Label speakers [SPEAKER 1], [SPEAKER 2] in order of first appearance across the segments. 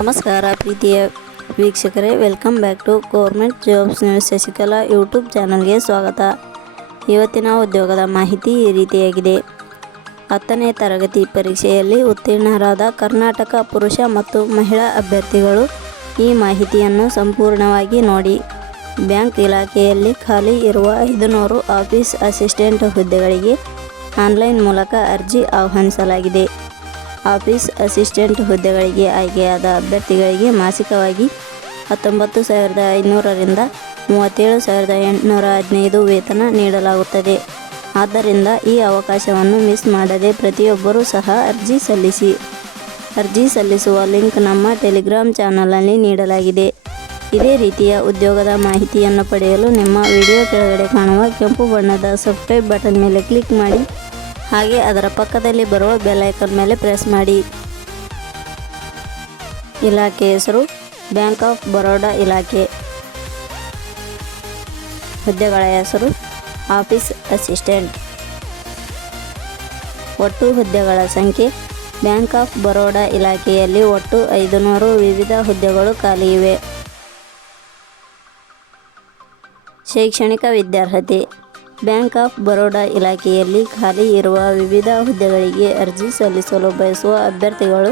[SPEAKER 1] ನಮಸ್ಕಾರ ಪ್ರೀತಿಯ ವೀಕ್ಷಕರೇ welcome back to government jobs news Shashikala YouTube ಚಾನಲ್ಗೆ ಸ್ವಾಗತ. ಇವತ್ತಿನ ಉದ್ಯೋಗದ ಮಾಹಿತಿ ಈ ರೀತಿಯಾಗಿದೆ. ಹತ್ತನೇ ತರಗತಿ ಪರೀಕ್ಷೆಯಲ್ಲಿ ಉತ್ತೀರ್ಣರಾದ ಕರ್ನಾಟಕ ಪುರುಷ ಮತ್ತು ಮಹಿಳಾ ಅಭ್ಯರ್ಥಿಗಳು ಈ ಮಾಹಿತಿಯನ್ನು ಸಂಪೂರ್ಣವಾಗಿ ನೋಡಿ. ಬ್ಯಾಂಕ್ ಇಲಾಖೆಯಲ್ಲಿ ಖಾಲಿ ಇರುವ ಐದುನೂರು ಆಫೀಸ್ ಅಸಿಸ್ಟೆಂಟ್ ಹುದ್ದೆಗಳಿಗೆ ಆನ್ಲೈನ್ ಮೂಲಕ ಅರ್ಜಿ ಆಹ್ವಾನಿಸಲಾಗಿದೆ. ಆಫೀಸ್ ಅಸಿಸ್ಟೆಂಟ್ ಹುದ್ದೆಗಳಿಗೆ ಆಯ್ಕೆಯಾದ ಅಭ್ಯರ್ಥಿಗಳಿಗೆ ಮಾಸಿಕವಾಗಿ ಹತ್ತೊಂಬತ್ತು ಸಾವಿರದ ಐನೂರರಿಂದ ಮೂವತ್ತೇಳು ಸಾವಿರದ ಎಂಟುನೂರ ಹದಿನೈದು ವೇತನ ನೀಡಲಾಗುತ್ತದೆ. ಆದ್ದರಿಂದ ಈ ಅವಕಾಶವನ್ನು ಮಿಸ್ ಮಾಡದೆ ಪ್ರತಿಯೊಬ್ಬರೂ ಸಹ ಅರ್ಜಿ ಸಲ್ಲಿಸಿ, ಅರ್ಜಿ ಸಲ್ಲಿಸುವ ಲಿಂಕ್ ನಮ್ಮ ಟೆಲಿಗ್ರಾಮ್ ಚಾನಲಲ್ಲಿ ನೀಡಲಾಗಿದೆ. ಇದೇ ರೀತಿಯ ಉದ್ಯೋಗದ ಮಾಹಿತಿಯನ್ನು ಪಡೆಯಲು ನಿಮ್ಮ ವಿಡಿಯೋ ಕೆಳಗಡೆ ಕಾಣುವ ಕೆಂಪು ಬಣ್ಣದ ಸಬ್ಸ್ಕ್ರೈಬ್ ಬಟನ್ ಮೇಲೆ ಕ್ಲಿಕ್ ಮಾಡಿ. ಹಾಗೆ ಅದರ ಪಕ್ಕದಲ್ಲಿ ಬರುವ ಬೆಲೈಕನ್ ಮೇಲೆ ಪ್ರೆಸ್ ಮಾಡಿ. ಇಲಾಖೆ ಹೆಸರು ಬ್ಯಾಂಕ್ ಆಫ್ ಬರೋಡಾ ಇಲಾಖೆ. ಹುದ್ದೆಗಳ ಹೆಸರು ಆಫೀಸ್ ಅಸಿಸ್ಟೆಂಟ್ ಒಟ್ಟು ಹುದ್ದೆಗಳ ಸಂಖ್ಯೆ ಬ್ಯಾಂಕ್ ಆಫ್ ಬರೋಡಾ ಇಲಾಖೆಯಲ್ಲಿ ಒಟ್ಟು ಐದುನೂರು ವಿವಿಧ ಹುದ್ದೆಗಳು ಖಾಲಿ ಇವೆ. ಶೈಕ್ಷಣಿಕ ವಿದ್ಯಾರ್ಹತೆ. ಬ್ಯಾಂಕ್ ಆಫ್ ಬರೋಡಾ ಇಲಾಖೆಯಲ್ಲಿ ಖಾಲಿ ಇರುವ ವಿವಿಧ ಹುದ್ದೆಗಳಿಗೆ ಅರ್ಜಿ ಸಲ್ಲಿಸಲು ಬಯಸುವ ಅಭ್ಯರ್ಥಿಗಳು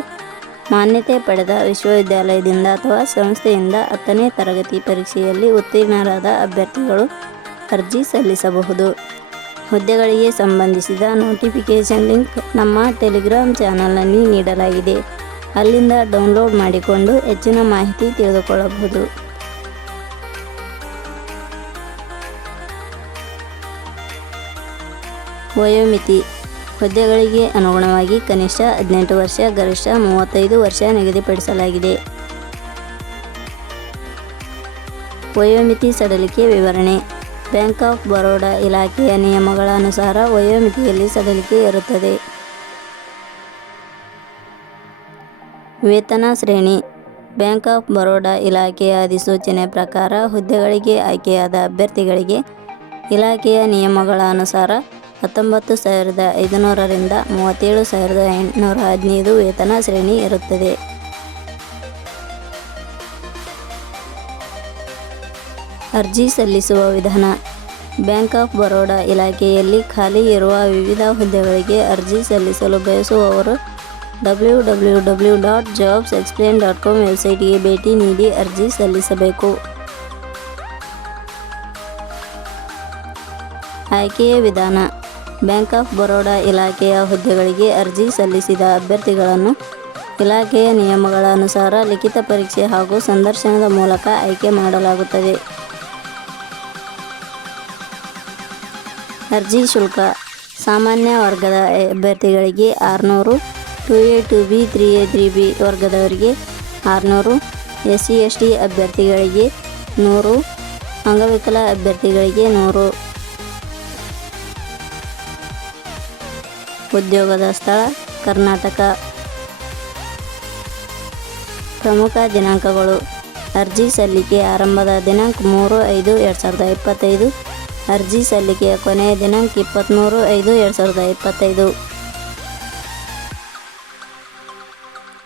[SPEAKER 1] ಮಾನ್ಯತೆ ಪಡೆದ ವಿಶ್ವವಿದ್ಯಾಲಯದಿಂದ ಅಥವಾ ಸಂಸ್ಥೆಯಿಂದ ಹತ್ತನೇ ತರಗತಿ ಪರೀಕ್ಷೆಯಲ್ಲಿ ಉತ್ತೀರ್ಣರಾದ ಅಭ್ಯರ್ಥಿಗಳು ಅರ್ಜಿ ಸಲ್ಲಿಸಬಹುದು. ಹುದ್ದೆಗಳಿಗೆ ಸಂಬಂಧಿಸಿದ ನೋಟಿಫಿಕೇಷನ್ ಲಿಂಕ್ ನಮ್ಮ ಟೆಲಿಗ್ರಾಮ್ ಚಾನಲ್ನಲ್ಲಿ ನೀಡಲಾಗಿದೆ. ಅಲ್ಲಿಂದ ಡೌನ್ಲೋಡ್ ಮಾಡಿಕೊಂಡು ಹೆಚ್ಚಿನ ಮಾಹಿತಿ ತಿಳಿದುಕೊಳ್ಳಬಹುದು. ವಯೋಮಿತಿ. ಹುದ್ದೆಗಳಿಗೆ ಅನುಗುಣವಾಗಿ ಕನಿಷ್ಠ ಹದಿನೆಂಟು ವರ್ಷ, ಗರಿಷ್ಠ ಮೂವತ್ತೈದು ವರ್ಷ ನಿಗದಿಪಡಿಸಲಾಗಿದೆ. ವಯೋಮಿತಿ ಸಡಲಿಕೆ ವಿವರಣೆ. ಬ್ಯಾಂಕ್ ಆಫ್ ಬರೋಡಾ ಇಲಾಖೆಯ ನಿಯಮಗಳ ಅನುಸಾರ ವಯೋಮಿತಿಯಲ್ಲಿ ಸಡಲಿಕೆ ಇರುತ್ತದೆ. ವೇತನ ಶ್ರೇಣಿ. ಬ್ಯಾಂಕ್ ಆಫ್ ಬರೋಡಾ ಇಲಾಖೆಯ ಅಧಿಸೂಚನೆ ಪ್ರಕಾರ ಹುದ್ದೆಗಳಿಗೆ ಆಯ್ಕೆಯಾದ ಅಭ್ಯರ್ಥಿಗಳಿಗೆ ಇಲಾಖೆಯ ನಿಯಮಗಳ ಅನುಸಾರ ಹತ್ತೊಂಬತ್ತು ಸಾವಿರದ ಐದುನೂರರಿಂದ ಮೂವತ್ತೇಳು ಸಾವಿರದ ಎಂಟುನೂರ ಹದಿನೈದು ವೇತನ ಶ್ರೇಣಿ ಇರುತ್ತದೆ. ಅರ್ಜಿ ಸಲ್ಲಿಸುವ ವಿಧಾನ. ಬ್ಯಾಂಕ್ ಆಫ್ ಬರೋಡಾ ಇಲಾಖೆಯಲ್ಲಿ ಖಾಲಿ ಇರುವ ವಿವಿಧ ಹುದ್ದೆಗಳಿಗೆ ಅರ್ಜಿ ಸಲ್ಲಿಸಲು ಬಯಸುವವರು W W W dot jobs explain dot com ವೆಬ್ಸೈಟ್ಗೆ ಭೇಟಿ ನೀಡಿ ಅರ್ಜಿ ಸಲ್ಲಿಸಬೇಕು. ಆಯ್ಕೆಯ ವಿಧಾನ. ಬ್ಯಾಂಕ್ ಆಫ್ ಬರೋಡಾ ಇಲಾಖೆಯ ಹುದ್ದೆಗಳಿಗೆ ಅರ್ಜಿ ಸಲ್ಲಿಸಿದ ಅಭ್ಯರ್ಥಿಗಳನ್ನು ಇಲಾಖೆಯ ನಿಯಮಗಳ ಅನುಸಾರ ಲಿಖಿತ ಪರೀಕ್ಷೆ ಹಾಗೂ ಸಂದರ್ಶನದ ಮೂಲಕ ಆಯ್ಕೆ ಮಾಡಲಾಗುತ್ತದೆ. ಅರ್ಜಿ ಶುಲ್ಕ. ಸಾಮಾನ್ಯ ವರ್ಗದ ಅಭ್ಯರ್ಥಿಗಳಿಗೆ ಆರುನೂರು, two A two B, three A, three B ವರ್ಗದವರಿಗೆ ಆರುನೂರು ಎಸ್ ಸಿ ಎಸ್ ಟಿ ಅಭ್ಯರ್ಥಿಗಳಿಗೆ ನೂರು, ಅಂಗವಿಕಲ ಅಭ್ಯರ್ಥಿಗಳಿಗೆ ನೂರು. ಉದ್ಯೋಗದ ಸ್ಥಳ ಕರ್ನಾಟಕ. ಪ್ರಮುಖ ದಿನಾಂಕಗಳು. ಅರ್ಜಿ ಸಲ್ಲಿಕೆ ಆರಂಭದ ದಿನಾಂಕ ಮೂರು ಐದು ಎರಡು ಸಾವಿರದ ಇಪ್ಪತ್ತೈದು. ಅರ್ಜಿ ಸಲ್ಲಿಕೆಯ ಕೊನೆಯ ದಿನಾಂಕ ಇಪ್ಪತ್ತ್ಮೂರು ಐದು ಎರಡು ಸಾವಿರದ ಇಪ್ಪತ್ತೈದು.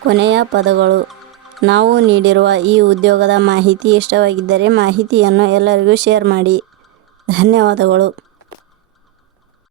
[SPEAKER 1] ಕೊನೆಯ ಪದಗಳು. ನಾವು ನೀಡಿರುವ ಈ ಉದ್ಯೋಗದ ಮಾಹಿತಿ ಇಷ್ಟವಾಗಿದ್ದರೆ ಮಾಹಿತಿಯನ್ನು ಎಲ್ಲರಿಗೂ ಶೇರ್ ಮಾಡಿ. ಧನ್ಯವಾದಗಳು.